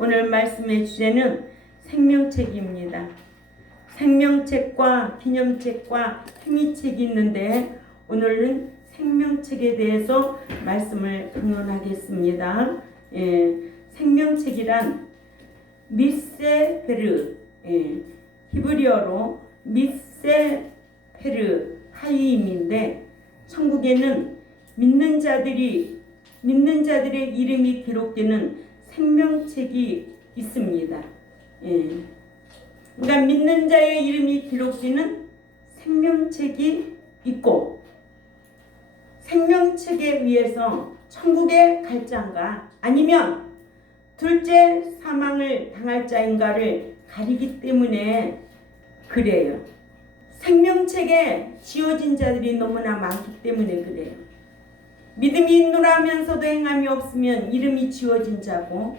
오늘 말씀의 주제는 생명책입니다. 생명책과 기념책과 행위책이 있는데 오늘은 생명책에 대해서 말씀을 강론하겠습니다. 생명책이란 미세페르, 히브리어로 미세페르 하임인데 천국에는 믿는 자들의 이름이 기록되는 생명책이 있습니다. 그러니까 믿는 자의 이름이 기록되는 생명책이 있고 생명책에 의해서 천국에 갈 자인가 아니면 둘째 사망을 당할 자인가를 가리기 때문에 그래요. 생명책에 지어진 자들이 너무나 많기 때문에 그래요. 믿음이 있노라 하면서도 행함이 없으면 이름이 지워진 자고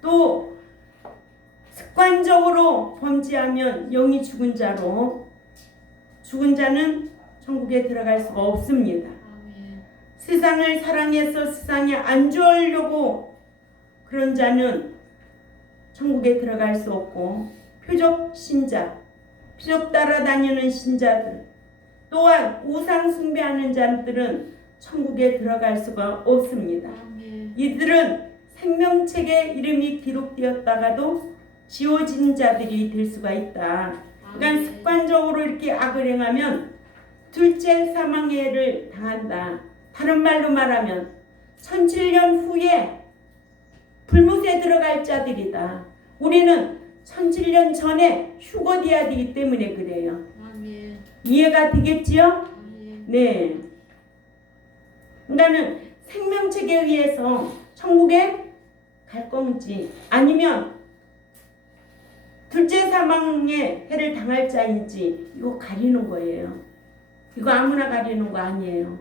또 습관적으로 범죄하면 영이 죽은 자로 죽은 자는 천국에 들어갈 수가 없습니다. 세상을 사랑해서 세상에 안 좋으려고 그런 자는 천국에 들어갈 수 없고 표적 신자, 표적 따라다니는 신자들 또한 우상 숭배하는 자들은 천국에 들어갈 수가 없습니다. 이들은 생명책에 이름이 기록되었다가도 지워진 자들이 될 수가 있다. 그러니까 습관적으로 이렇게 악을 행하면 둘째 사망의 해를 당한다. 다른 말로 말하면 1700년 후에 불못에 들어갈 자들이다. 우리는 1700년 전에 휴거되어야 되기 때문에 그래요. 이해가 되겠지요? 네. 그러니까는 생명책에 의해서 천국에 갈 건지 아니면 둘째 사망의 해를 당할 자인지 이거 가리는 거예요. 이거 아무나 가리는 거 아니에요.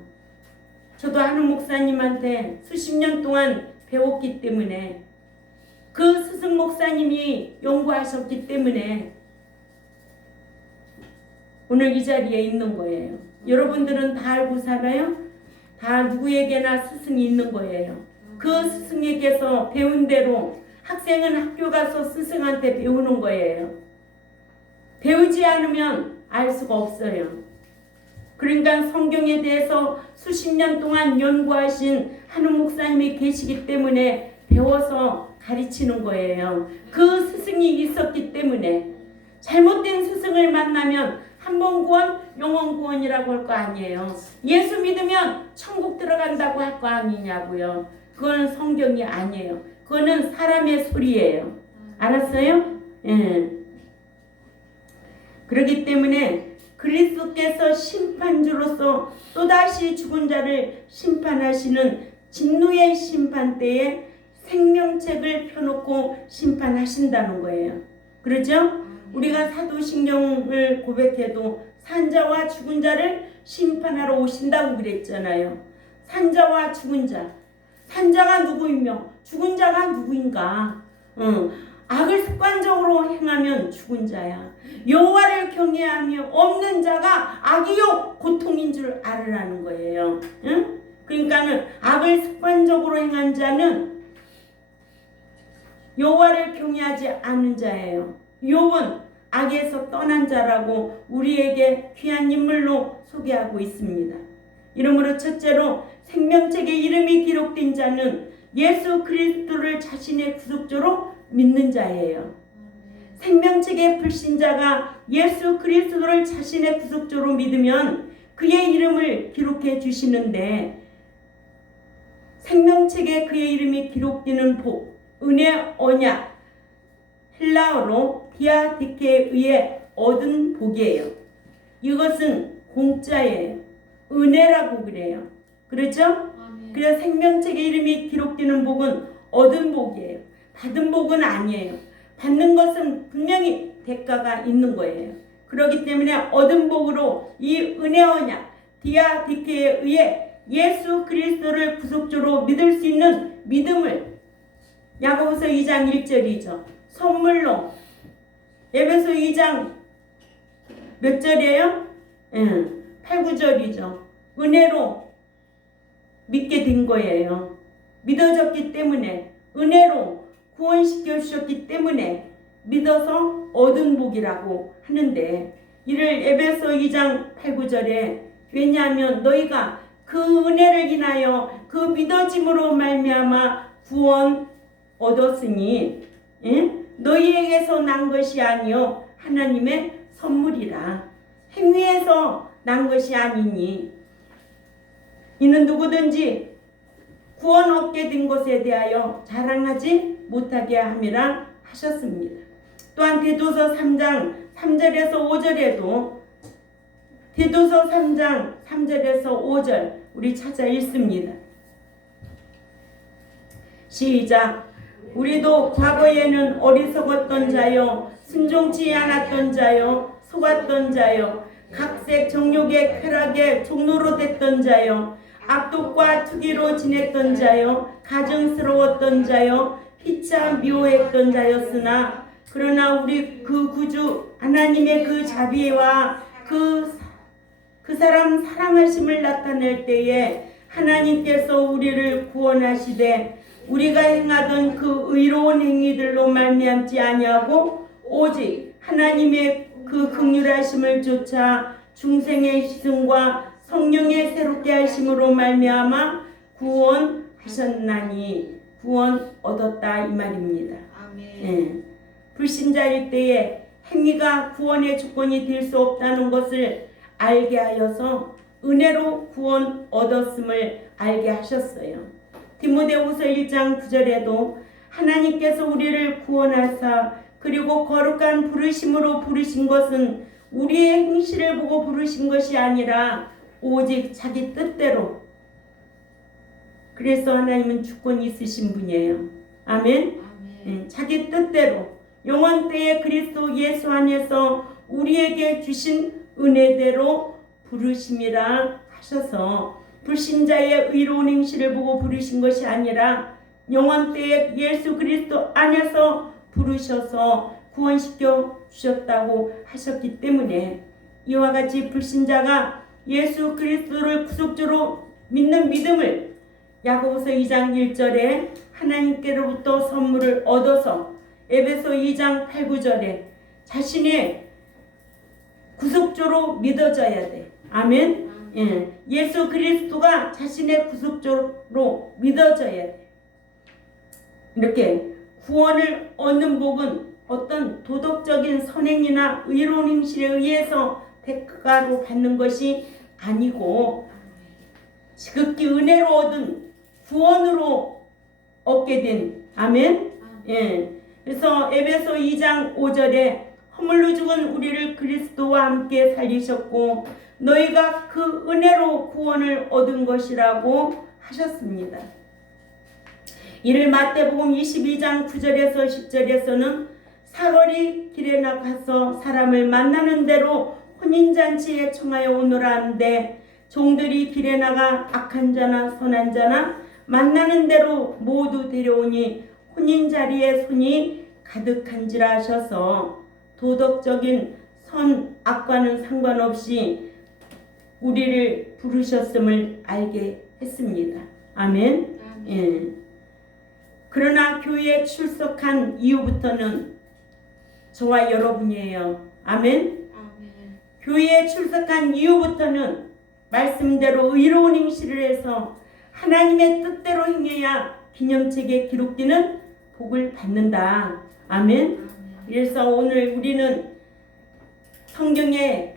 저도 하는 목사님한테 수십 년 동안 배웠기 때문에 그 스승 목사님이 연구하셨기 때문에 오늘 이 자리에 있는 거예요. 여러분들은 다 알고 살아요? 다 누구에게나 스승이 있는 거예요. 그 스승에게서 배운 대로 학생은 학교 가서 스승한테 배우는 거예요. 배우지 않으면 알 수가 없어요. 그러니까 성경에 대해서 수십 년 동안 연구하신 하는 목사님이 계시기 때문에 배워서 가르치는 거예요. 그 스승이 있었기 때문에 잘못된 스승을 만나면 한 번 구원, 영원 구원이라고 할 거 아니에요. 예수 믿으면 천국 들어간다고 할 거 아니냐고요. 그거는 성경이 아니에요. 그거는 사람의 소리예요. 알았어요? 예. 그렇기 때문에 그리스도께서 심판주로서 또다시 죽은 자를 심판하시는 진노의 심판 때에 생명책을 펴놓고 심판하신다는 거예요. 그렇죠? 우리가 사도신경을 고백해도 산자와 죽은 자를 심판하러 오신다고 그랬잖아요. 산자와 죽은 자. 산자가 누구이며 죽은 자가 누구인가? 악을 습관적으로 행하면 죽은 자야. 여호와를 경외하며 없는 자가 악이요 고통인 줄 알으라는 거예요. 그러니까는 악을 습관적으로 행한 자는 여호와를 경외하지 않은 자예요. 욥은 악에서 떠난 자라고 우리에게 귀한 인물로 소개하고 있습니다. 이러므로 첫째로 생명책에 이름이 기록된 자는 예수 그리스도를 자신의 구속주로 믿는 자예요. 생명책의 불신자가 예수 그리스도를 자신의 구속주로 믿으면 그의 이름을 기록해 주시는데 생명책에 그의 이름이 기록되는 복, 은혜, 언약, 헬라어로 디아디케에 의해 얻은 복이에요. 이것은 공짜예요. 은혜라고 그래요. 그렇죠? 그래서 생명책에 이름이 기록되는 복은 얻은 복이에요. 받은 복은 아니에요. 받는 것은 분명히 대가가 있는 거예요. 그렇기 때문에 얻은 복으로 이 은혜 언약 디아디케에 의해 예수 그리스도를 구속주로 믿을 수 있는 믿음을 야고보서 2장 1절이죠. 선물로 에베소 2장 몇 절이에요? 8, 9절이죠. 은혜로 믿게 된 거예요. 믿어졌기 때문에 은혜로 구원시켜 주셨기 때문에 믿어서 얻은 복이라고 하는데, 이를 에베소 2장 8, 9절에 왜냐하면 너희가 그 은혜를 인하여 그 믿어짐으로 말미암아 구원 얻었으니 너희에게서 난 것이 아니요 하나님의 선물이라. 행위에서 난 것이 아니니 이는 누구든지 구원 얻게 된 것에 대하여 자랑하지 못하게 함이라 하셨습니다. 또한 디도서 3장 3절에서 5절에도 디도서 3장 3절에서 5절 우리 찾아 읽습니다. 시작. 우리도 과거에는 어리석었던 자요 순종치 않았던 자요 속았던 자요 각색 정욕의 쾌락에 종로로 됐던 자요 악독과 투기로 지냈던 자요 가증스러웠던 자요 피차 미워했던 자였으나 그러나 우리 그 구주 하나님의 그 자비와 그 사람 사랑하심을 나타낼 때에 하나님께서 우리를 구원하시되 우리가 행하던 그 의로운 행위들로 말미암지 아니하고 오직 하나님의 그 긍휼하심을 쫓아 중생의 희생과 성령의 새롭게 하심으로 말미암아 구원하셨나니 구원 얻었다 이 말입니다. 아멘. 불신자일 때에 행위가 구원의 조건이 될 수 없다는 것을 알게 하여서 은혜로 구원 얻었음을 알게 하셨어요. 디모데후서 1장 9절에도 하나님께서 우리를 구원하사 그리고 거룩한 부르심으로 부르신 것은 우리의 행실을 보고 부르신 것이 아니라 오직 자기 뜻대로. 그래서 하나님은 주권이 있으신 분이에요. 아멘. 자기 뜻대로 영원 때에 그리스도 예수 안에서 우리에게 주신 은혜대로 부르심이라 하셔서 불신자의 의로운 행실을 보고 부르신 것이 아니라 영원 때에 예수 그리스도 안에서 부르셔서 구원시켜 주셨다고 하셨기 때문에 이와 같이 불신자가 예수 그리스도를 구속주로 믿는 믿음을 야고보서 2장 1절에 하나님께로부터 선물을 얻어서 에베소 2장 8, 9절에 자신의 구속주로 믿어져야 돼. 아멘. 예수 그리스도가 자신의 구속주로 믿어져야 돼. 이렇게 구원을 얻는 복은 어떤 도덕적인 선행이나 의로운 행실에 의해서 대가로 받는 것이 아니고 지극히 은혜로 얻은 구원으로 얻게 된. 아멘. 그래서 에베소 2장 5절에 허물로 죽은 우리를 그리스도와 함께 살리셨고 너희가 그 은혜로 구원을 얻은 것이라고 하셨습니다. 이를 마태복음 22장 9절에서 10절에서는 사거리 길에 나가서 사람을 만나는 대로 혼인잔치에 청하여 오너라 하는데 종들이 길에 나가 악한 자나 선한 자나 만나는 대로 모두 데려오니 혼인자리에 손이 가득한지라 하셔서 도덕적인 선 악과는 상관없이 우리를 부르셨음을 알게 했습니다. 아멘. 그러나 교회에 출석한 이후부터는 저와 여러분이에요. 아멘. 교회에 출석한 이후부터는 말씀대로 의로운 행실을 해서 하나님의 뜻대로 행해야 기념책에 기록되는 복을 받는다. 아멘. 그래서 오늘 우리는 성경에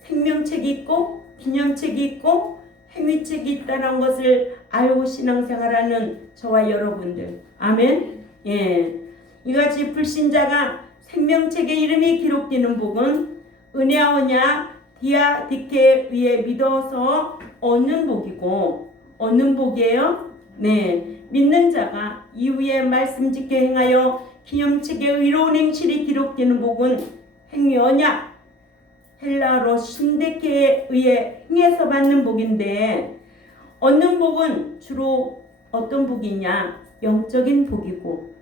생명책이 있고 기념책이 있고 행위책이 있다는 것을 알고 신앙생활하는 저와 여러분들. 아멘. 이같이 불신자가 생명책에 이름이 기록되는 복은 은혜하오냐 디아디케에 의해 믿어서 얻는 복이고 얻는 복이에요. 믿는 자가 이후에 말씀 짓게 행하여 기념책에 의로운 행실이 기록되는 복은 행위 언약 헬라어로 신데케에 의해 행해서 받는 복인데 얻는 복은 주로 어떤 복이냐? 영적인 복이고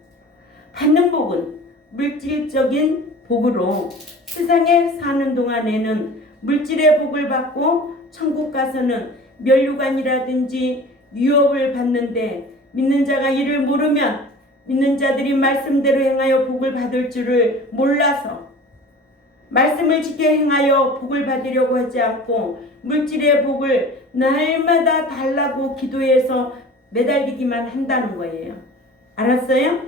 받는 복은 물질적인 복으로 세상에 사는 동안에는 물질의 복을 받고 천국 가서는 멸류관이라든지 유업을 받는데 믿는 자가 이를 모르면 믿는 자들이 말씀대로 행하여 복을 받을 줄을 몰라서 말씀을 지켜 행하여 복을 받으려고 하지 않고 물질의 복을 날마다 달라고 기도해서 매달리기만 한다는 거예요. 알았어요?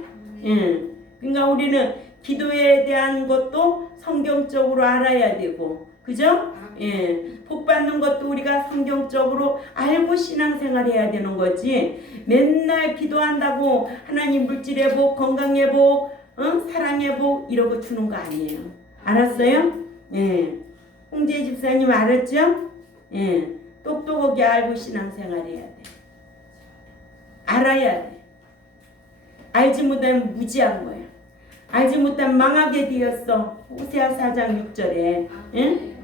예. 그러니까 우리는 기도에 대한 것도 성경적으로 알아야 되고, 그죠? 예. 복 받는 것도 우리가 성경적으로 알고 신앙생활 해야 되는 거지. 맨날 기도한다고 하나님 물질의 복, 건강의 복, 사랑의 복 이러고 주는 거 아니에요. 알았어요? 예. 홍재 집사님 알았죠? 예. 똑똑하게 알고 신앙생활 해야 돼. 알아야 돼. 알지 못하면 무지한 거야. 알지 못하면 망하게 되었어. 호세아 4장 6절에. 응?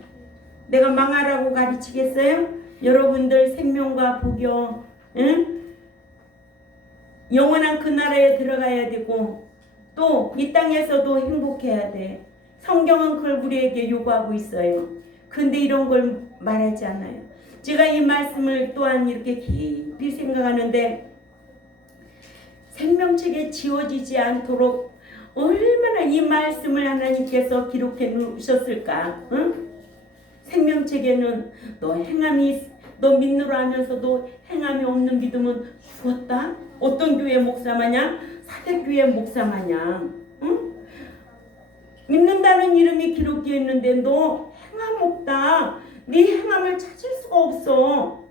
내가 망하라고 가르치겠어요? 여러분들 생명과 복이요. 응? 영원한 그 나라에 들어가야 되고 또 이 땅에서도 행복해야 돼. 성경은 그걸 우리에게 요구하고 있어요. 근데 이런 걸 말하지 않아요. 제가 이 말씀을 또한 이렇게 깊이 생각하는데 생명책에 지워지지 않도록 얼마나 이 말씀을 하나님께서 기록해 놓으셨을까? 응? 생명책에는 너 믿노라 하면서도 행함이 없는 믿음은 죽었다? 어떤 교회 목사 마냥? 사대교회 목사 마냥. 응? 믿는다는 이름이 기록되어 있는데 너 행함 없다. 네 행함을 찾을 수가 없어.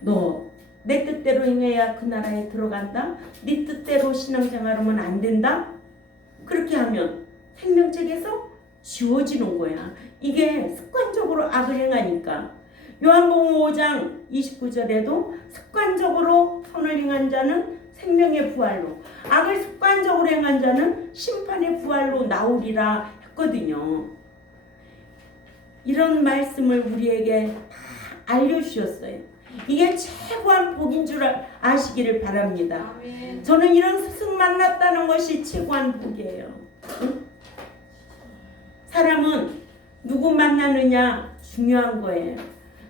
너 내 뜻대로 행해야 그 나라에 들어간다? 네 뜻대로 신앙생활하면 안 된다? 그렇게 하면 생명책에서 지워지는 거야. 이게 습관적으로 악을 행하니까. 요한복음 5장 29절에도 습관적으로 선을 행한 자는 생명의 부활로, 악을 습관적으로 행한 자는 심판의 부활로 나오리라 했거든요. 이런 말씀을 우리에게 다 알려주셨어요. 이게 최고한 복인 줄 아시기를 바랍니다. 아멘. 저는 이런 스승 만났다는 것이 최고한 복이에요. 응? 사람은 누구 만나느냐 중요한 거예요.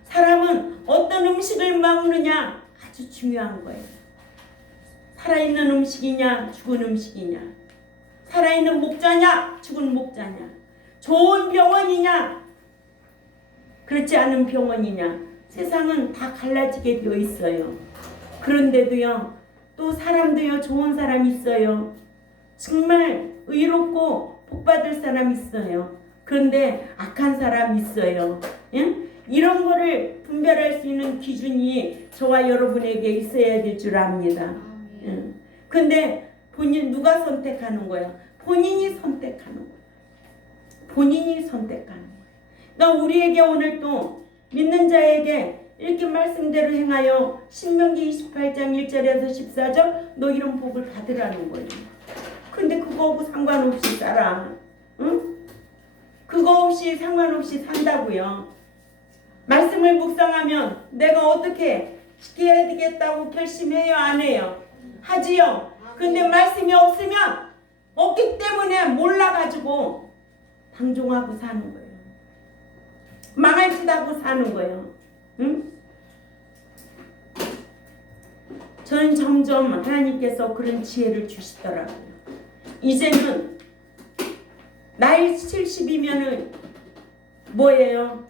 사람은 어떤 음식을 먹느냐 아주 중요한 거예요. 살아있는 음식이냐 죽은 음식이냐, 살아있는 목자냐 죽은 목자냐, 좋은 병원이냐 그렇지 않은 병원이냐, 세상은 다 갈라지게 되어 있어요. 그런데도요 또 사람도요 좋은 사람 있어요. 정말 의롭고 복받을 사람 있어요. 그런데 악한 사람 있어요. 응? 이런 거를 분별할 수 있는 기준이 저와 여러분에게 있어야 될 줄 압니다. 응. 근데 누가 선택하는 거야? 본인이 선택하는 거야. 본인이 선택하는 거야. 그러니까 우리에게 오늘 또 믿는 자에게 이렇게 말씀대로 행하여 신명기 28장 1절에서 14절 너 이런 복을 받으라는 거예요. 근데 그거하고 상관없이 살아. 응? 그거 없이 상관없이 산다고요. 말씀을 묵상하면 내가 어떻게 지켜야 되겠다고 결심해요? 안 해요? 하지요. 근데 말씀이 없기 때문에 몰라가지고 방종하고 사는 거예요. 망할 짓 하고 사는 거예요. 응? 저는 점점 하나님께서 그런 지혜를 주시더라고요. 이제는 나이 70이면은 뭐예요?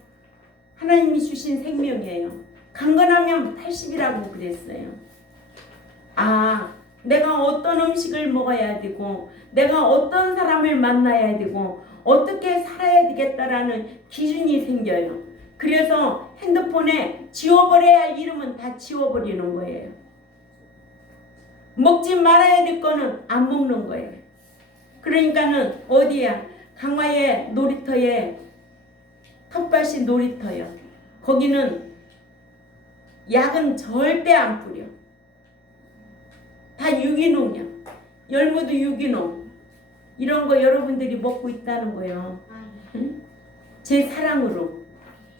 하나님이 주신 생명이에요. 강건하면 80이라고 그랬어요. 아, 내가 어떤 음식을 먹어야 되고 내가 어떤 사람을 만나야 되고 어떻게 살아야 되겠다라는 기준이 생겨요. 그래서 핸드폰에 지워버려야 할 이름은 다 지워버리는 거예요. 먹지 말아야 될 거는 안 먹는 거예요. 그러니까는 어디야? 강화의 놀이터에 텃밭이 놀이터요. 거기는 약은 절대 안 뿌려. 다 유기농이야. 열무도 유기농. 이런 거 여러분들이 먹고 있다는 거예요. 응? 제 사랑으로.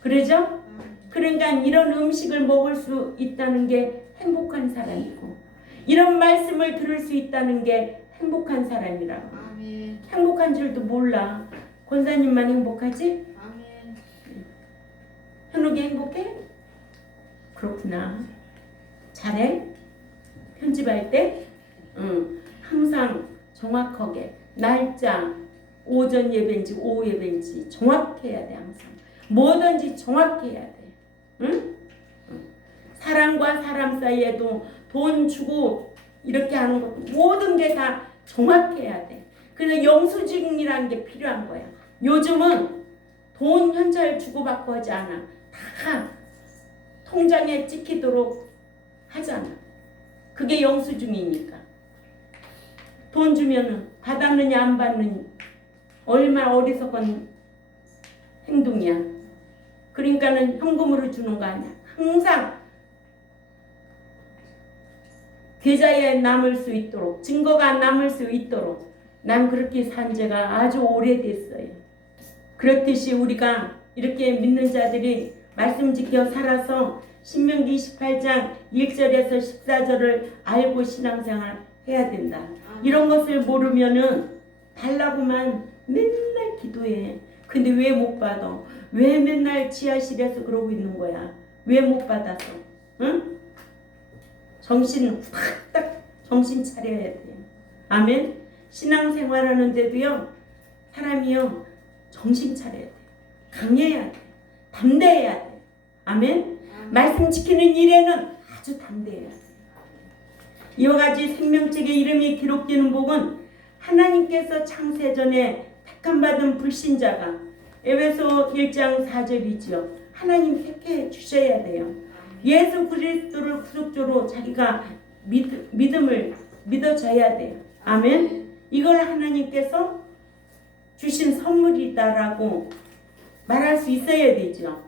그러죠? 그러니까 이런 음식을 먹을 수 있다는 게 행복한 사람이고 이런 말씀을 들을 수 있다는 게 행복한 사람이라고. 아멘. 행복한 줄도 몰라. 권사님만 행복하지? 아멘. 현욱이 행복해? 그렇구나. 잘해? 편집할 때? 응. 항상 정확하게 날짜, 오전 예배인지 오후 예배인지 정확해야 돼. 항상 뭐든지 정확해야 돼. 응? 사람과 사람 사이에도 돈 주고 이렇게 하는 것도 모든 게 다 정확해야 돼. 그래서 영수증이라는 게 필요한 거야. 요즘은 돈 현찰 주고받고 하지 않아. 다 통장에 찍히도록 하잖아. 그게 영수증이니까. 돈 주면은 받았느냐 안 받느냐 얼마나 어리석은 행동이야. 그러니까는 현금으로 주는 거 아니야. 항상 계좌에 남을 수 있도록, 증거가 남을 수 있도록 난 그렇게 산 지가 아주 오래됐어요. 그렇듯이 우리가 이렇게 믿는 자들이 말씀 지켜 살아서 신명기 28장 1절에서 14절을 알고 신앙생활 해야 된다. 이런 것을 모르면은 달라고만 맨날 기도해. 근데 왜 못 받아? 왜 맨날 지하실에서 그러고 있는 거야? 왜 못 받아서? 응? 정신 딱 정신 차려야 돼요. 아멘. 신앙생활 하는데도요, 사람이요 정신 차려야 돼. 강해야 돼. 담대해야 돼. 아멘. 말씀 지키는 일에는 아주 담대해야 돼. 이와 같이 생명책에 이름이 기록되는 복은 하나님께서 창세전에 택함받은 불신자가 에베소 1장 4절이지요. 하나님 택해 주셔야 돼요. 예수 그리스도를 구속주로 자기가 믿음을 믿어줘야 돼요. 아멘. 이걸 하나님께서 주신 선물이다라고 말할 수 있어야 되죠.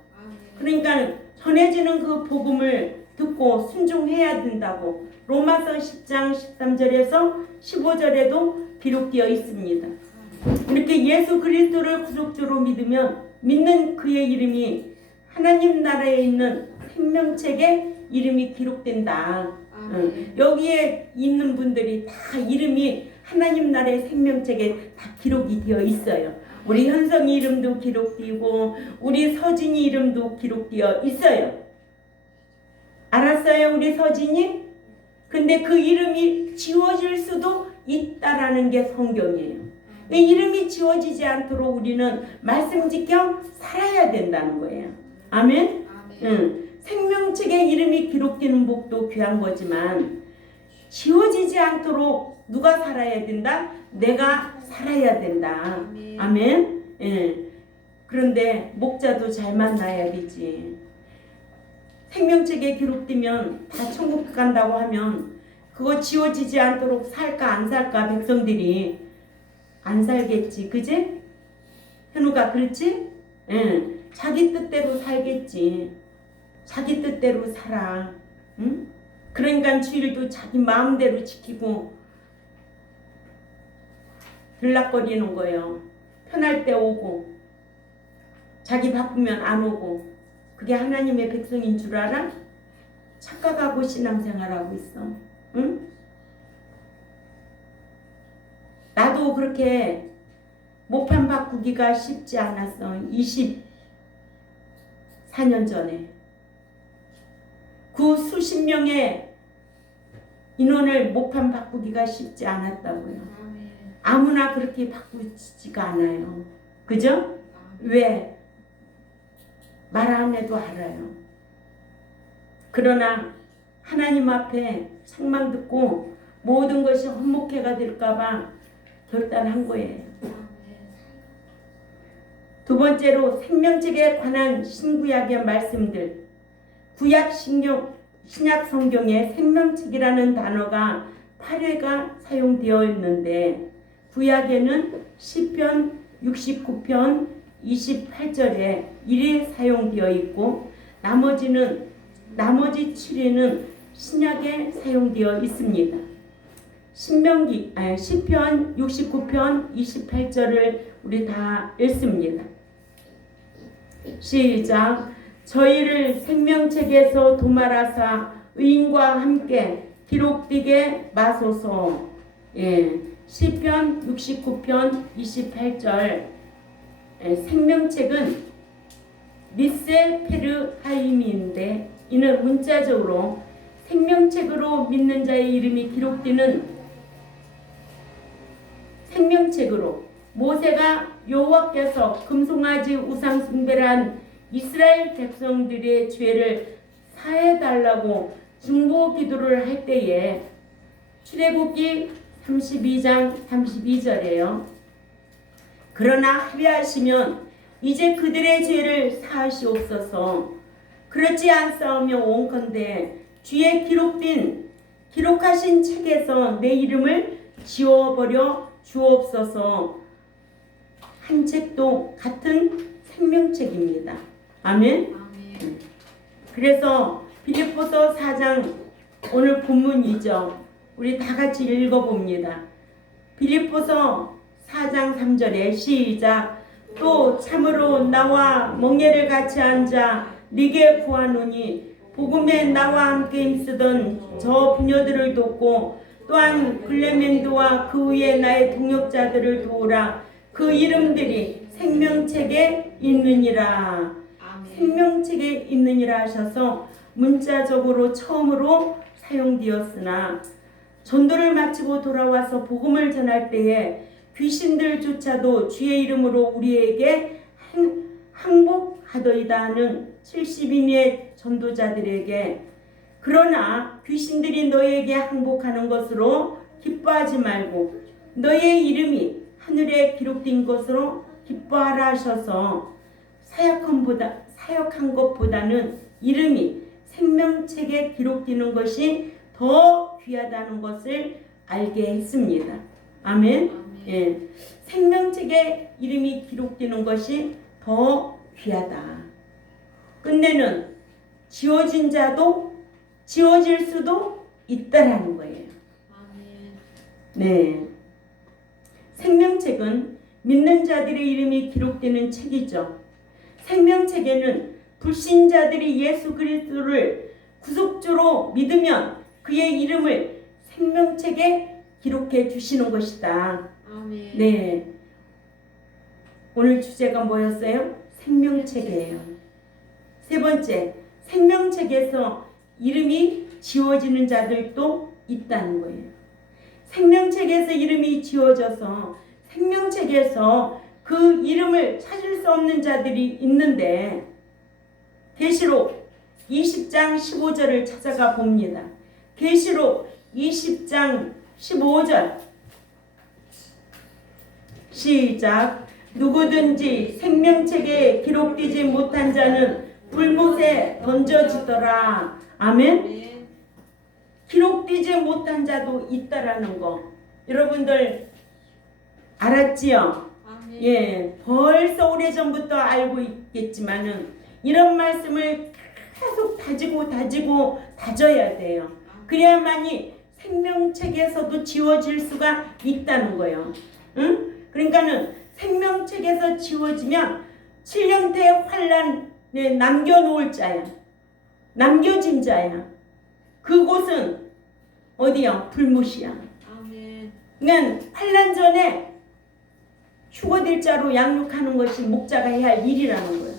그러니까 전해지는 그 복음을 듣고 순종해야 된다고 로마서 10장 13절에서 15절에도 기록되어 있습니다. 이렇게 예수 그리스도를 구속주로 믿으면 믿는 그의 이름이 하나님 나라에 있는 생명책에 이름이 기록된다. 여기에 있는 분들이 다 이름이 하나님 나라의 생명책에 다 기록이 되어 있어요. 우리 현성이 이름도 기록되고 우리 서진이 이름도 기록되어 있어요. 알았어요, 우리 서진이? 근데 그 이름이 지워질 수도 있다라는 게 성경이에요. 이름이 지워지지 않도록 우리는 말씀 지켜 살아야 된다는 거예요. 아멘? 응. 생명책에 이름이 기록되는 복도 귀한 거지만 지워지지 않도록 누가 살아야 된다? 내가 살아야 된다. 아멘? 예. 그런데 목자도 잘 만나야 되지. 생명책에 기록되면 다 천국 간다고 하면 그거 지워지지 않도록 살까 안 살까 백성들이 안 살겠지. 그지? 현우가 그렇지? 예. 자기 뜻대로 살겠지. 자기 뜻대로 살아. 응? 그러니까 주일도 자기 마음대로 지키고 들락거리는 거예요. 편할 때 오고 자기 바쁘면 안 오고. 그게 하나님의 백성인 줄 알아? 착각하고 신앙생활하고 있어. 응? 나도 그렇게 모판 바꾸기가 쉽지 않았어. 24년 전에 그 수십 명의 인원을 모판 바꾸기가 쉽지 않았다고요. 아무나 그렇게 바꾸지가 않아요. 그죠? 왜? 말 안 해도 알아요. 그러나 하나님 앞에 책망 듣고 모든 것이 헛목회가 될까봐 결단한 거예요. 두 번째로 생명책에 관한 신구약의 말씀들. 구약 신약 성경에 생명책이라는 단어가 8회가 사용되어 있는데 구약에는 시편 69편 28절에 1회 사용되어 있고 나머지 7회는 신약에 사용되어 있습니다. 시편 69편 28절을 우리 다 읽습니다. 시작. 저희를 생명책에서 도말하사 의인과 함께 기록되게 마소서. 시편 69편 28절. 생명책은 리세페르하임인데 이는 문자적으로 생명책으로 믿는 자의 이름이 기록되는 생명책으로 모세가 여호와께서 금송아지 우상 숭배를 한 이스라엘 백성들의 죄를 사해달라고 중보 기도를 할 때에 출애굽기 32장 32절에요. 그러나 합의하시면 이제 그들의 죄를 사하시옵소서. 그렇지 않사오며 원컨대 주에 기록하신 책에서 내 이름을 지워버려 주옵소서. 한 책도 같은 생명책입니다. 아멘. 그래서 빌립보서 4장 오늘 본문이죠. 우리 다 같이 읽어봅니다. 빌립보서 4장 3절에 시작. 또 참으로 나와 멍에를 같이 앉아 네게 구하노니 복음에 나와 함께 힘쓰던 저 부녀들을 돕고 또한 글레멘도와 그 위에 나의 동역자들을 도우라. 그 이름들이 생명책에 있느니라. 생명책에 있느니라 하셔서 문자적으로 처음으로 사용되었으나 전도를 마치고 돌아와서 복음을 전할 때에 귀신들조차도 주의 이름으로 우리에게 항복하더이다 하는 70인의 전도자들에게 그러나 귀신들이 너에게 항복하는 것으로 기뻐하지 말고 너의 이름이 하늘에 기록된 것으로 기뻐하라 하셔서 사역한 것보다는 이름이 생명책에 기록되는 것이 더 귀하다는 것을 알게 했습니다. 아멘. 예, 생명책에 이름이 기록되는 것이 더 귀하다. 끝내는 지워진 자도 지워질 수도 있다라는 거예요. 네, 생명책은 믿는 자들의 이름이 기록되는 책이죠. 생명책에는 불신자들이 예수 그리스도를 구속주로 믿으면 그의 이름을 생명책에 기록해 주시는 것이다. 아멘. 네, 오늘 주제가 뭐였어요? 생명책이에요. 세 번째, 생명책에서 이름이 지워지는 자들도 있다는 거예요. 생명책에서 이름이 지워져서 생명책에서 그 이름을 찾을 수 없는 자들이 있는데 계시록 20장 15절을 찾아가 봅니다. 계시록 20장 15절 시작. 누구든지 생명책에 기록되지 못한 자는 불못에 던져지더라. 아멘. 기록되지 못한 자도 있다라는 거 여러분들 알았지요? 아멘. 예, 벌써 오래전부터 알고 있겠지만은 이런 말씀을 계속 다지고 다져야 돼요. 그래야만이 생명책에서도 지워질 수가 있다는 거예요. 응? 그러니까는 생명책에서 지워지면 7년대 환란에 남겨놓을 자야. 남겨진 자야. 그곳은 어디야? 불못이야. 아멘. 그러니까 환란 전에 휴거될 자로 양육하는 것이 목자가 해야 할 일이라는 거예요.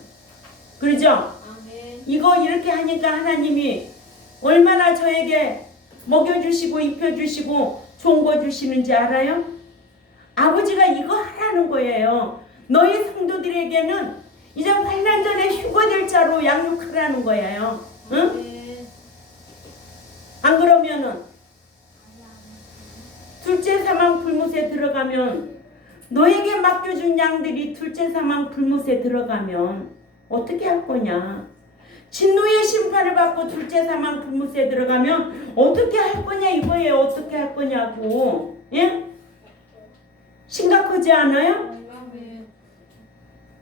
그러죠? 아멘. 이거 이렇게 하니까 하나님이 얼마나 저에게 먹여주시고 입혀주시고 좋은 거 주시는지 알아요? 아버지가 이거 하라는 거예요. 너희 성도들에게는 이제 환난 전에 휴거될 자로 양육하라는 거예요. 응? 아멘. 안 그러면은 둘째 사망 불못에 들어가면 너에게 맡겨준 양들이 둘째 사망 불못에 들어가면 어떻게 할 거냐? 진노의 심판을 받고 둘째 사망 불못에 들어가면 어떻게 할 거냐 이거예요. 어떻게 할 거냐고. 예? 심각하지 않아요? 아멘.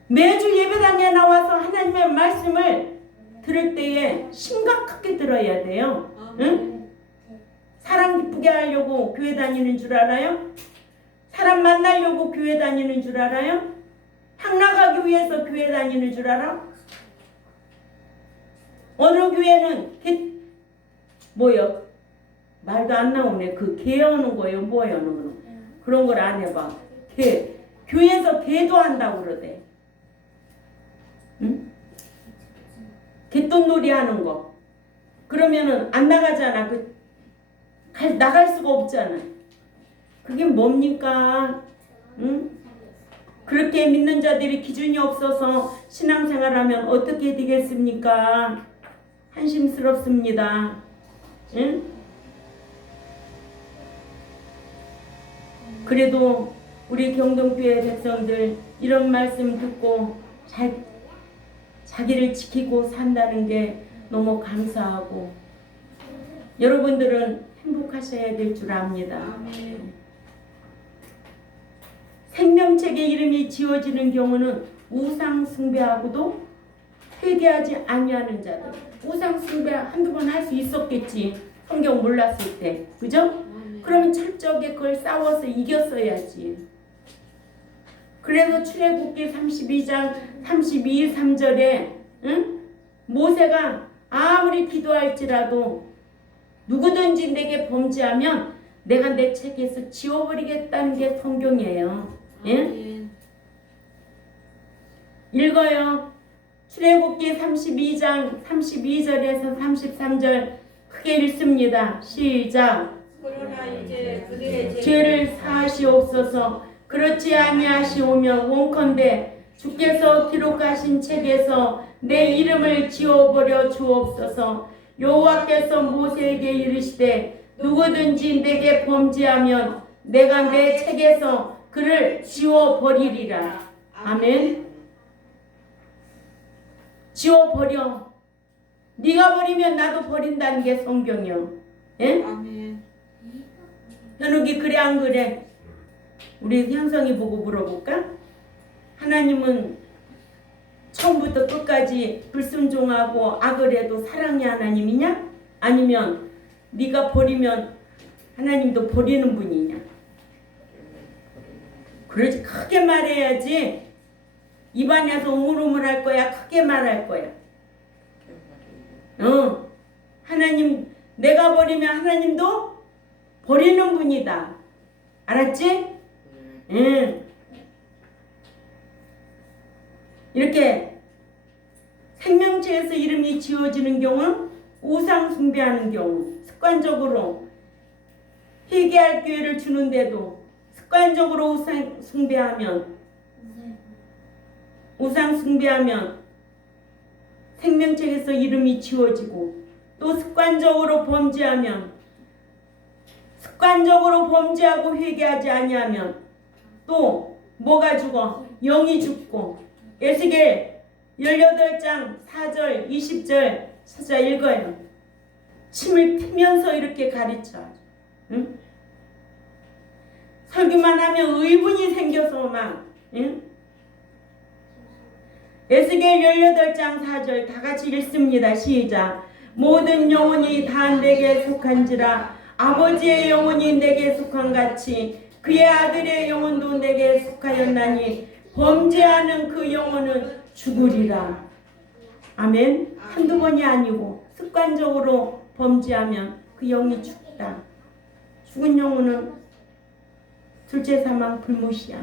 매주 예배당에 나와서 하나님의 말씀을 들을 때에 심각하게 들어야 돼요. 응? 사람 기쁘게 하려고 교회 다니는 줄 알아요? 사람 만나려고 교회 다니는 줄 알아요? 향 나가기 위해서 교회 다니는 줄 알아? 어느 교회는 뭐요? 말도 안 나오네. 그 개하는 거예요. 뭐예요? 그런 걸 안 해봐. 교회에서 개도 한다고 그러대. 응? 개똥놀이 하는 거. 그러면은 안 나가잖아. 나갈 수가 없잖아. 그게 뭡니까? 그렇게 믿는 자들이 기준이 없어서 신앙생활하면 어떻게 되겠습니까? 한심스럽습니다. 응? 그래도 우리 경동교회 백성들 이런 말씀 듣고 자기를 지키고 산다는 게 너무 감사하고 여러분들은 행복하셔야 될 줄 압니다. 아멘. 생명책에 이름이 지어지는 경우는 우상 숭배하고도 회개하지 아니하는 자들. 우상 숭배 한두 번 할 수 있었겠지. 성경 몰랐을 때. 그죠? 아멘. 그러면 철저하게 그걸 싸워서 이겼어야지. 그래서 출애굽기 32장 32, 3절에 응? 모세가 아무리 기도할지라도 누구든지 내게 범죄하면 내가 내 책에서 지워버리겠다는 게 성경이에요. 예? 아멘. 읽어요. 출애굽기 32장 32절에서 33절 크게 읽습니다. 시작. 그러나 이제 그들의 죄를 사하시옵소서. 그렇지 아니하시오면 원컨대 주께서 기록하신 책에서 내 이름을 지워버려 주옵소서. 여호와께서 모세에게 이르시되 누구든지 내게 범죄하면 내가 내 책에서 그를 지워버리리라. 아멘. 지워버려. 네가 버리면 나도 버린다는 게 성경이요. 예? 아멘. 현욱이 그래 안 그래? 우리 형성이 보고 물어볼까? 하나님은 처음부터 끝까지 불순종하고 악을 해도 사랑의 하나님이냐? 아니면 네가 버리면 하나님도 버리는 분이냐? 그러지 크게 말해야지. 입안에서 우물우물 할 거야? 크게 말할 거야? 하나님 내가 버리면 하나님도 버리는 분이다. 알았지? 응. 이렇게 생명체에서 이름이 지어지는 경우, 우상 숭배하는 경우, 습관적으로 회개할 기회를 주는데도 습관적으로 우상 숭배하면 생명책에서 이름이 지워지고 또 습관적으로 범죄하고 회개하지 아니하면 또 뭐가 죽어? 영이 죽고. 에스겔 18장 4절 20절 찾아 읽어요. 침을 튀면서 이렇게 가르쳐. 응? 설교만 하면 의분이 생겨서 막. 응? 에스겔 18장 4절 다 같이 읽습니다. 시작. 모든 영혼이 다 내게 속한지라 아버지의 영혼이 내게 속한 같이 그의 아들의 영혼도 내게 속하였나니 범죄하는 그 영혼은 죽으리라. 아멘. 한두 번이 아니고 습관적으로 범죄하면 그 영이 죽다. 죽은 영혼은 둘째 사망 불못이야.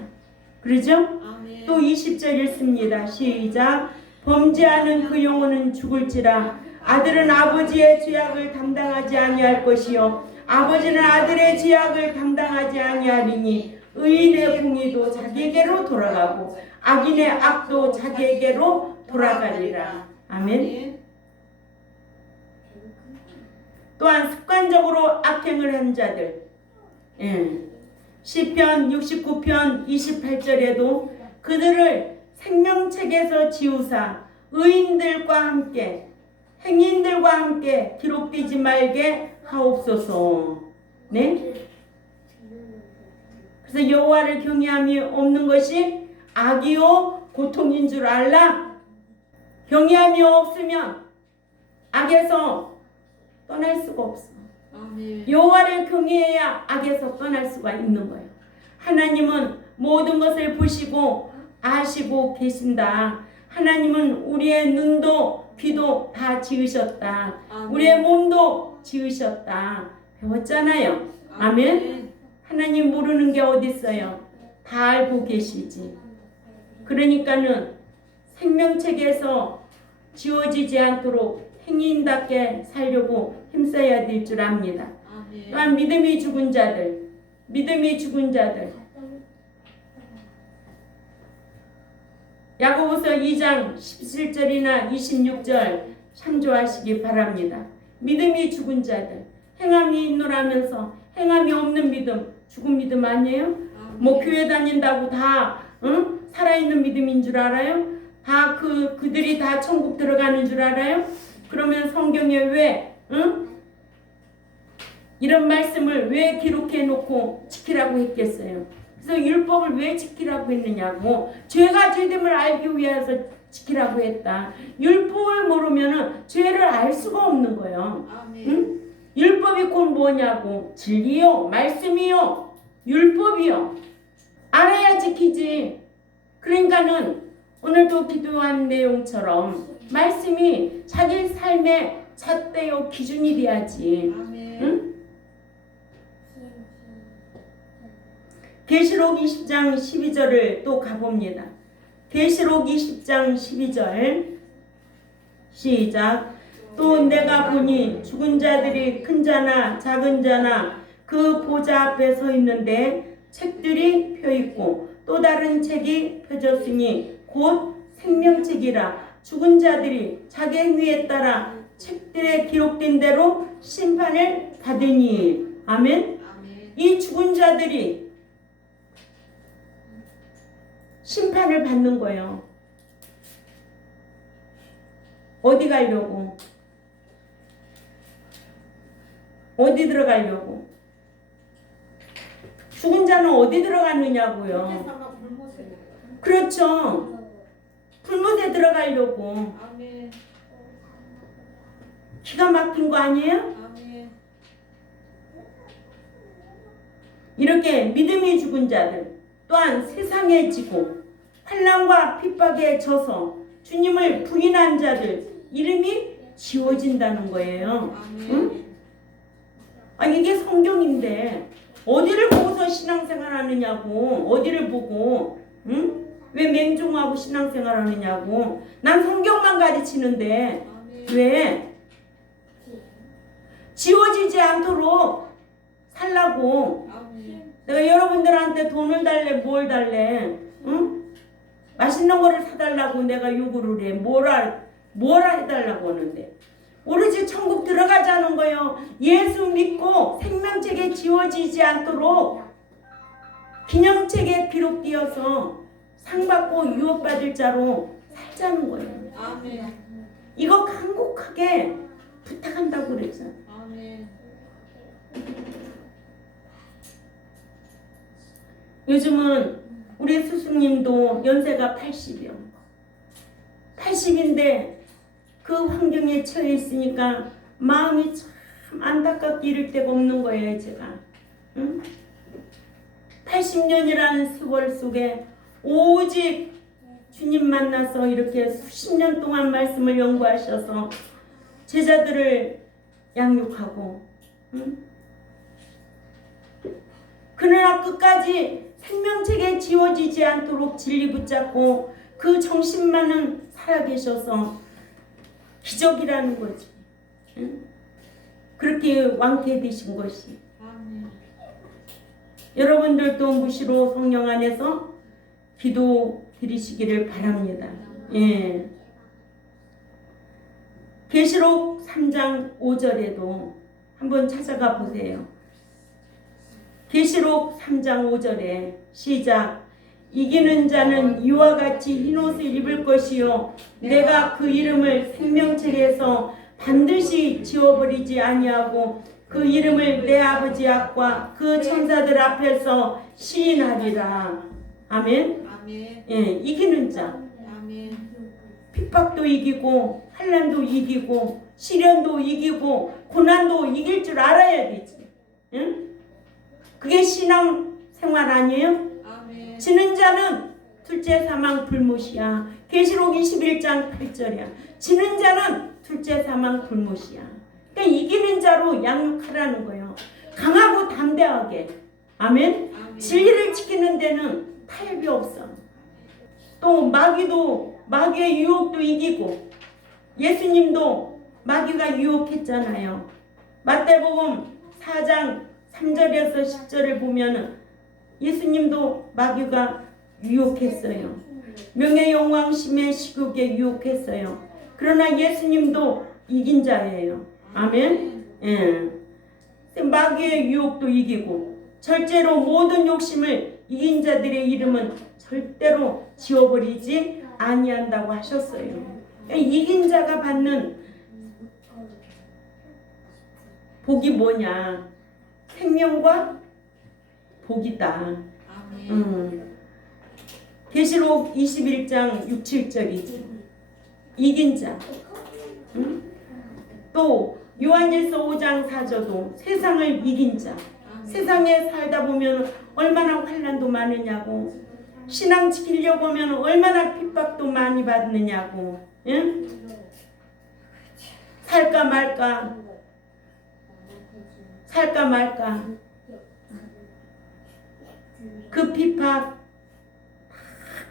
그러죠? 아멘. 또 20절 읽습니다. 시작. 범죄하는 그 영혼은 죽을지라 아들은 아버지의 죄악을 담당하지 아니할 것이요 아버지는 아들의 죄악을 담당하지 아니하리니 의인의 공의도 자기에게로 돌아가고 악인의 악도 자기에게로 돌아가리라. 아멘. 또한 습관적으로 악행을 한 자들, 시편 69편 28절에도 그들을 생명책에서 지우사 의인들과 함께 행인들과 함께 기록되지 말게 하옵소서. 네? 그래서 여호와를 경외함이 없는 것이 악이요 고통인 줄 알라. 경외함이 없으면 악에서 떠날 수가 없어. 아멘. 여호와를 경외해야 악에서 떠날 수가 있는 거예요. 하나님은 모든 것을 보시고 아시고 계신다. 하나님은 우리의 눈도 귀도 다 지으셨다. 아멘. 우리의 몸도 지으셨다. 배웠잖아요. 아멘. 하나님 모르는 게 어디 있어요? 다 알고 계시지. 그러니까는 생명책에서 지워지지 않도록 행인답게 살려고 힘써야 될 줄 압니다. 아멘. 또한 믿음이 죽은 자들 야고보서 2장 17절이나 26절 참조하시기 바랍니다. 믿음이 죽은 자들, 행함이 있노라면서 행함이 없는 믿음, 죽은 믿음 아니에요? 뭐 교회 다닌다고 다 살아있는 믿음인 줄 알아요? 다 그들이 다 천국 들어가는 줄 알아요? 그러면 성경에 왜 이런 말씀을 왜 기록해 놓고 지키라고 했겠어요? 그래서 율법을 왜 지키라고 했느냐고, 죄가 죄됨을 알기 위해서 지키라고 했다. 율법을 모르면은 죄를 알 수가 없는 거예요. 응? 율법이 곧 뭐냐고, 진리요, 말씀이요, 율법이요. 알아야 지키지. 그러니까는 오늘도 기도한 내용처럼 말씀이 자기 삶의 잣대요 기준이 돼야지. 응? 계시록 20장 12절을 또 가봅니다. 계시록 20장 12절 시작. 또 내가 보니 죽은 자들이 큰 자나 작은 자나 그 보좌 앞에 서 있는데 책들이 펴 있고 또 다른 책이 펴졌으니 곧 생명책이라. 죽은 자들이 자기 행위에 따라 책들에 기록된 대로 심판을 받으니. 아멘. 이 죽은 자들이 심판을 받는 거예요. 어디 가려고? 어디 들어가려고? 죽은 자는 어디 들어가느냐고요. 그렇죠. 불못에 들어가려고. 기가 막힌 거 아니에요? 이렇게 믿음이 죽은 자들, 또한 세상에 지고 환난과 핍박에 져서 주님을 부인한 자들 이름이 지워진다는 거예요. 응? 이게 성경인데 어디를 보고서 신앙생활 하느냐고. 어디를 보고, 응? 왜 맹종하고 신앙생활 하느냐고. 난 성경만 가르치는데 왜 지워지지 않도록 살라고. 내가 여러분들한테 돈을 달래, 뭘 달래, 응? 맛있는 거를 사달라고 내가 요구를 해. 뭐라 해달라고 하는데 오로지 천국 들어가자는 거예요. 예수 믿고 생명책에 지워지지 않도록 기념책에 기록되어서 상 받고 유업받을 자로 살자는 거예요. 아멘. 이거 간곡하게 부탁한다고 그랬잖아요. 아멘. 요즘은 우리 스승님도 연세가 80이요. 80인데 그 환경에 처해 있으니까 마음이 참 안타깝게 이를 데가 없는 거예요, 제가. 응? 80년이라는 세월 속에 오직 주님 만나서 이렇게 수십 년 동안 말씀을 연구하셔서 제자들을 양육하고, 응? 그러나 끝까지 생명책에 지워지지 않도록 진리 붙잡고 그 정신만은 살아계셔서 기적이라는 거지. 응? 그렇게 완쾌되신 것이. 아멘. 여러분들도 무시로 성령 안에서 기도 드리시기를 바랍니다. 예. 계시록 3장 5절에도 한번 찾아가 보세요. 계시록 3장 5절에 시작. 이기는 자는 이와 같이 흰옷을 입을 것이요 내가 그 이름을 생명책에서 반드시 지워버리지 아니하고 그 이름을 내 아버지 앞과 그 천사들 앞에서 시인하리라. 아멘. 아멘. 예, 이기는 자. 아멘. 핍박도 이기고 환난도 이기고 시련도 이기고 고난도 이길 줄 알아야 되지. 응? 그게 신앙 생활 아니에요? 아멘. 지는 자는 둘째 사망 불못이야. 계시록 21장 8절이야. 지는 자는 둘째 사망 불못이야. 그러니까 이기는 자로 양육하라는 거예요. 강하고 담대하게. 아멘. 아멘. 진리를 지키는 데는 타협이 없어. 또 마귀의 유혹도 이기고 예수님도 마귀가 유혹했잖아요. 마태복음 4장 3절에서 10절을 보면은 예수님도 마귀가 유혹했어요. 명예 영광심의 시국에 유혹했어요. 그러나 예수님도 이긴 자예요. 아멘. 예. 마귀의 유혹도 이기고 절제로 모든 욕심을 이긴 자들의 이름은 절대로 지워버리지 아니한다고 하셨어요. 이긴 자가 받는 복이 뭐냐? 생명과 복이다. 계시록 21장 6, 7절이지. 이긴 자. 또 요한일서 5장 4절도 세상을 이긴 자. 세상에 살다 보면 얼마나 환난도 많으냐고, 신앙 지키려고 하면 얼마나 핍박도 많이 받느냐고. 응? 살까 말까 그 핍박 다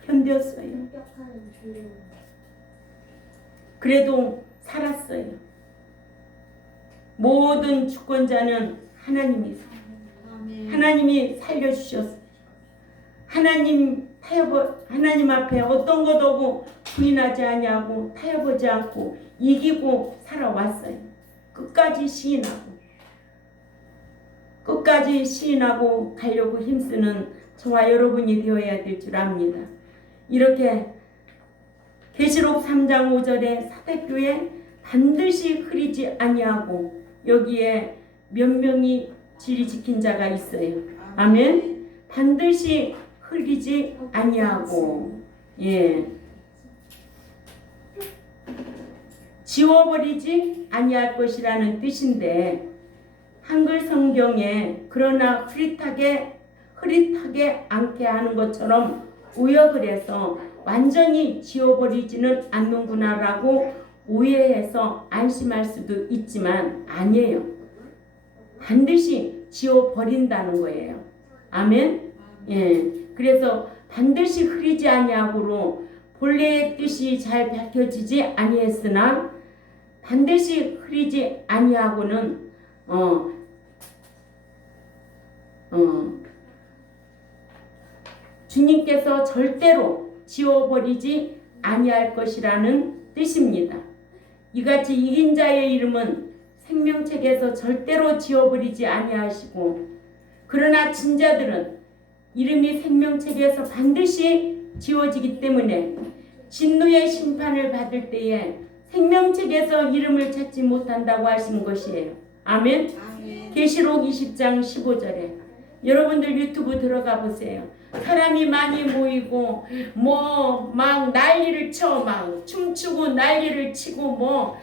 견뎠어요. 그래도 살았어요. 모든 주권자는 하나님이 살려주셨어요. 하나님 앞에 어떤 것도 부인하지 아니하고 타협하지 않고 이기고 살아왔어요. 끝까지 시인하고 가려고 힘쓰는 저와 여러분이 되어야 될 줄 압니다. 이렇게 계시록 3장 5절에 사대교회 반드시 흐리지 아니하고 여기에 몇 명이 지리 지킨 자가 있어요. 아멘. 반드시 흐리지 아니하고, 예, 지워버리지 아니할 것이라는 뜻인데, 한글 성경에 그러나 흐릿하게 않게 하는 것처럼 오역을 해서 완전히 지워버리지는 않는구나라고 오해해서 안심할 수도 있지만 아니에요. 반드시 지워버린다는 거예요. 아멘. 예. 그래서 반드시 흐리지 아니하고로 본래의 뜻이 잘 밝혀지지 아니했으나 반드시 흐리지 아니하고는 주님께서 절대로 지워버리지 아니할 것이라는 뜻입니다. 이같이 이긴 자의 이름은 생명책에서 절대로 지워버리지 아니하시고, 그러나 진자들은 이름이 생명책에서 반드시 지워지기 때문에 진노의 심판을 받을 때에 생명책에서 이름을 찾지 못한다고 하신 것이에요. 아멘. 계시록 20장 15절에 여러분들 유튜브 들어가 보세요. 사람이 많이 모이고 막 난리를 쳐, 막 춤추고 난리를 치고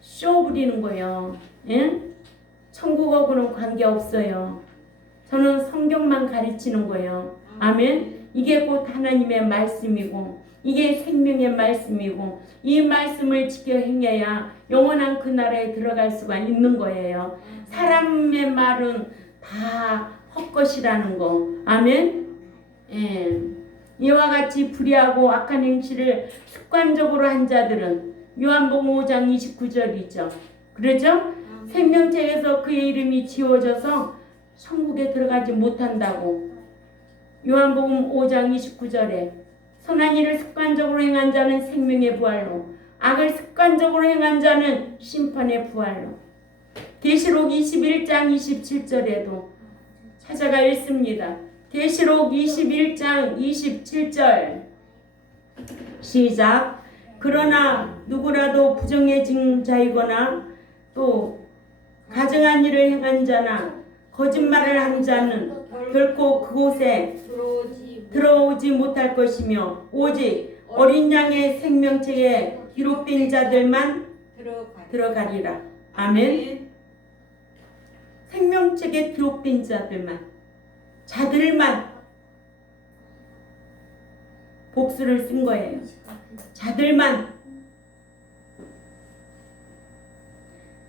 쇼 부리는 거예요. 예? 천국하고는 관계없어요. 저는 성경만 가르치는 거예요. 아멘. 이게 곧 하나님의 말씀이고 이게 생명의 말씀이고 이 말씀을 지켜 행해야 영원한 그 나라에 들어갈 수가 있는 거예요. 사람의 말은 다 헛것이라는 거. 아멘. 예. 이와 같이 불의하고 악한 행실을 습관적으로 한 자들은 요한복음 5장 29절이죠. 그러죠? 생명책에서 그의 이름이 지워져서 천국에 들어가지 못한다고. 요한복음 5장 29절에 선한 일을 습관적으로 행한 자는 생명의 부활로, 악을 습관적으로 행한 자는 심판의 부활로. 계시록 21장 27절에도 찾아가 읽습니다. 계시록 21장 27절 시작. 그러나 누구라도 부정해진 자이거나 또 가증한 일을 행한 자나 거짓말을 한 자는 결코 그곳에 들어오지 못할 것이며 오직 어린 양의 생명책에 기록된 자들만 들어가리라. 아멘. 생명책에 기록된 자들만 복수를 쓴 거예요. 자들만.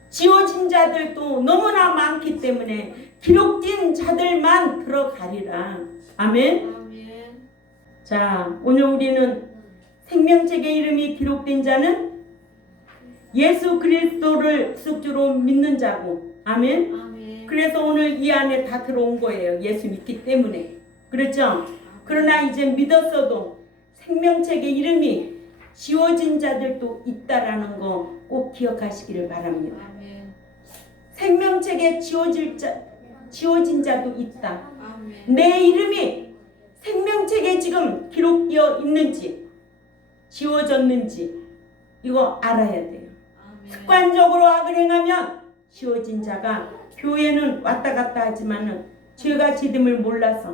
지워진 자들도 너무나 많기 때문에 기록된 자들만 들어가리라. 아멘. 자, 오늘 우리는 생명책의 이름이 기록된 자는 예수 그리스도를 구속주로 믿는 자고. 아멘. 그래서 오늘 이 안에 다 들어온 거예요. 예수 믿기 때문에. 그렇죠? 그러나 이제 믿었어도 생명책에 이름이 지워진 자들도 있다라는 거 꼭 기억하시기를 바랍니다. 아멘. 생명책에 지워진 자도 있다. 아멘. 내 이름이 생명책에 지금 기록되어 있는지 지워졌는지 이거 알아야 돼요. 아멘. 습관적으로 악을 행하면 지워진 자가 교회는 왔다 갔다 하지만은 죄가 지됨을 몰라서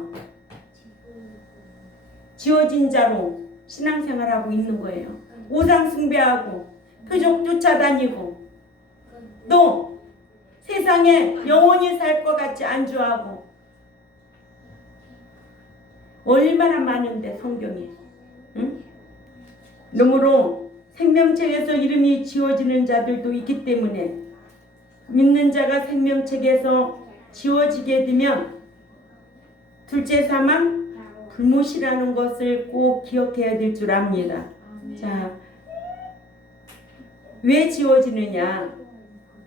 지워진 자로 신앙생활하고 있는 거예요. 우상 숭배하고 표적 쫓아다니고 또 세상에 영원히 살 것 같이 안주하고 얼마나 많은데 성경에 응? 그러므로 생명책에서 이름이 지워지는 자들도 있기 때문에 믿는 자가 생명책에서 지워지게 되면 둘째 사망 불못이라는 것을 꼭 기억해야 될 줄 압니다. 아멘. 자, 왜 지워지느냐?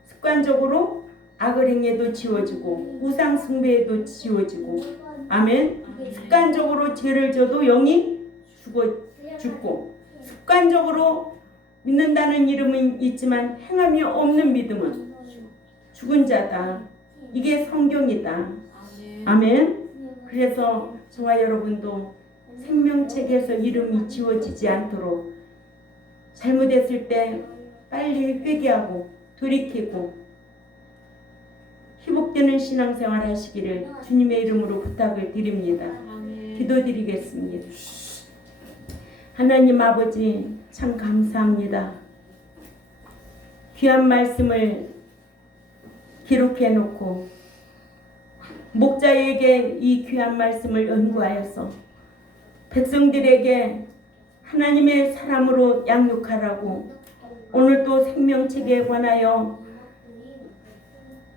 습관적으로 악을 행해도 지워지고 우상 숭배에도 지워지고 아멘. 습관적으로 죄를 져도 영이 죽고 습관적으로 믿는다는 이름은 있지만 행함이 없는 믿음은 죽은 자다. 이게 성경이다. 아멘. 아멘. 그래서 저와 여러분도 생명책에서 이름이 지워지지 않도록 잘못했을 때 빨리 회개하고 돌이키고 회복되는 신앙생활 하시기를 주님의 이름으로 부탁을 드립니다. 아멘. 기도드리겠습니다. 하나님 아버지 참 감사합니다. 귀한 말씀을 기록해 놓고 목자에게 이 귀한 말씀을 연구하여서 백성들에게 하나님의 사람으로 양육하라고 오늘 또 생명책에 관하여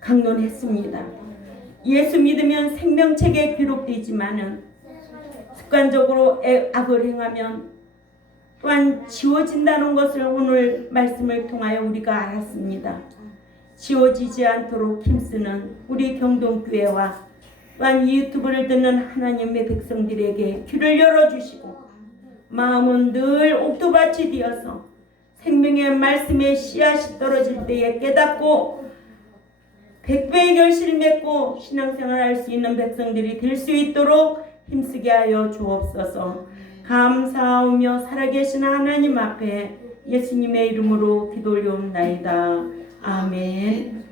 강론했습니다. 예수 믿으면 생명책에 기록되지만은 습관적으로 악을 행하면 또한 지워진다는 것을 오늘 말씀을 통하여 우리가 알았습니다. 지워지지 않도록 힘쓰는 우리 경동교회와 또한 이 유튜브를 듣는 하나님의 백성들에게 귀를 열어주시고 마음은 늘 옥토밭이 되어서 생명의 말씀에 씨앗이 떨어질 때에 깨닫고 백배의 결실을 맺고 신앙생활을 할 수 있는 백성들이 될 수 있도록 힘쓰게 하여 주옵소서. 감사하며 살아계신 하나님 앞에 예수님의 이름으로 기도 올려옵나이다. 아멘.